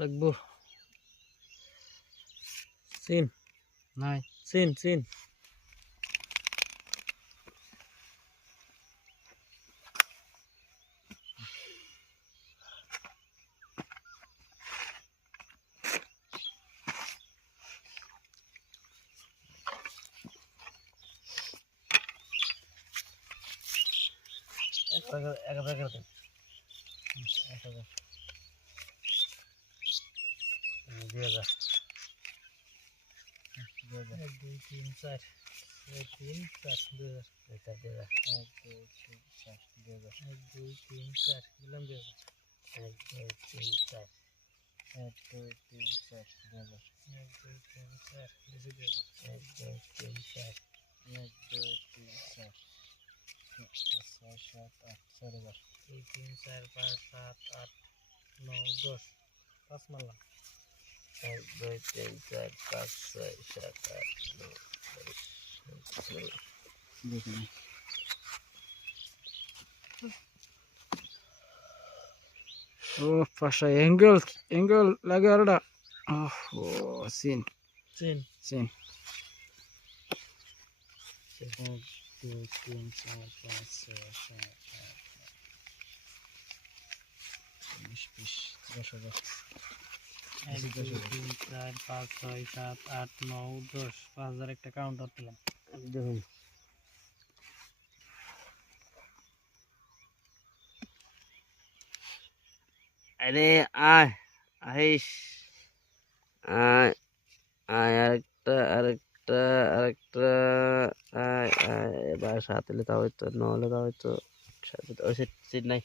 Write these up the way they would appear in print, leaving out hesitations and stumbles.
লাগবো সিন নাই scene scene এক টাকা দেন 1000 2000 এক দুই তিন চার এক তিন চার 2000 এটা 2000 1 2 3 4 2000 এক দুই তিন চার দিলাম 2000 1 2 3 4 1 2 3 4 2000 এক দুই তিন চার দিছি 2000 1 2 3 4 1 2 3 4 5 6 7 8 4000 দুই তিন চার পাঁচ সাত আট নয় 10 পাঁচ মারলাম 1 2 3 4 5 6 7 8 9 10 দেখুন ও পাশা অ্যাঙ্গেল লাগে আরটা ও সিন সিন সিন 1 2 3 4 5 6 7 8 19 20 10,000 এক দুই তিন চার পাঁচ ছয় সাত আট নয় 10 5000 একটা কাউন্টার দিলাম দেখুন আরে আয় আইস আয় আয় আরেকটা আয় আয় এবার সাথে হলে তাও হয়তো নহলে তাও হয়তো ওই সিট নাই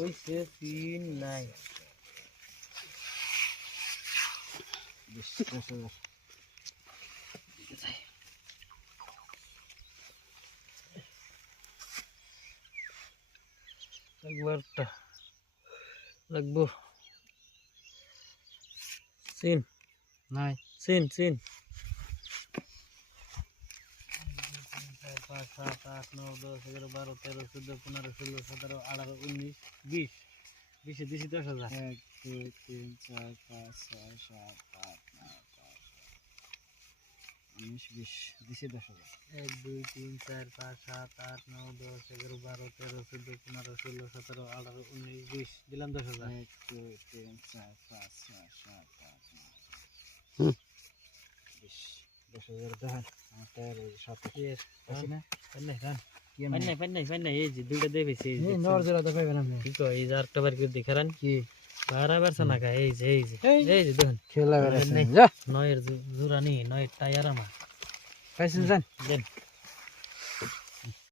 ওই সে সিন নাই একবারটা লাগবো সিন নাই সিন সিন 5 7 8 9 10 11 12 13 14 15 16 17 18 19 20 20 দিছি 10,000 1 2 3 4 5 6 7 8 9 10 19 20 দিছি 10,000 1 2 3 4 5 7 8 9 10 11 12 13 14 15 16 17 18 19 20 দিলাম 10,000 1 2 3 4 5 6 7 8 9 20 10,000 দেখেন আমার টায়ার সাথে এর আছে না পান্নাই এই যে দুইটা দিয়ে পেয়েছি এই যে নরজরা তো পাইবেন আপনি কি কয় এই যে আরেকটা বার করে দেখারান কি বারাবার না কা এই যে দেখুন খেলা বেড়াচ্ছেন যা নয়ের জোড়া নি নয়ের টায়ার আমার পাইছেন জান দেন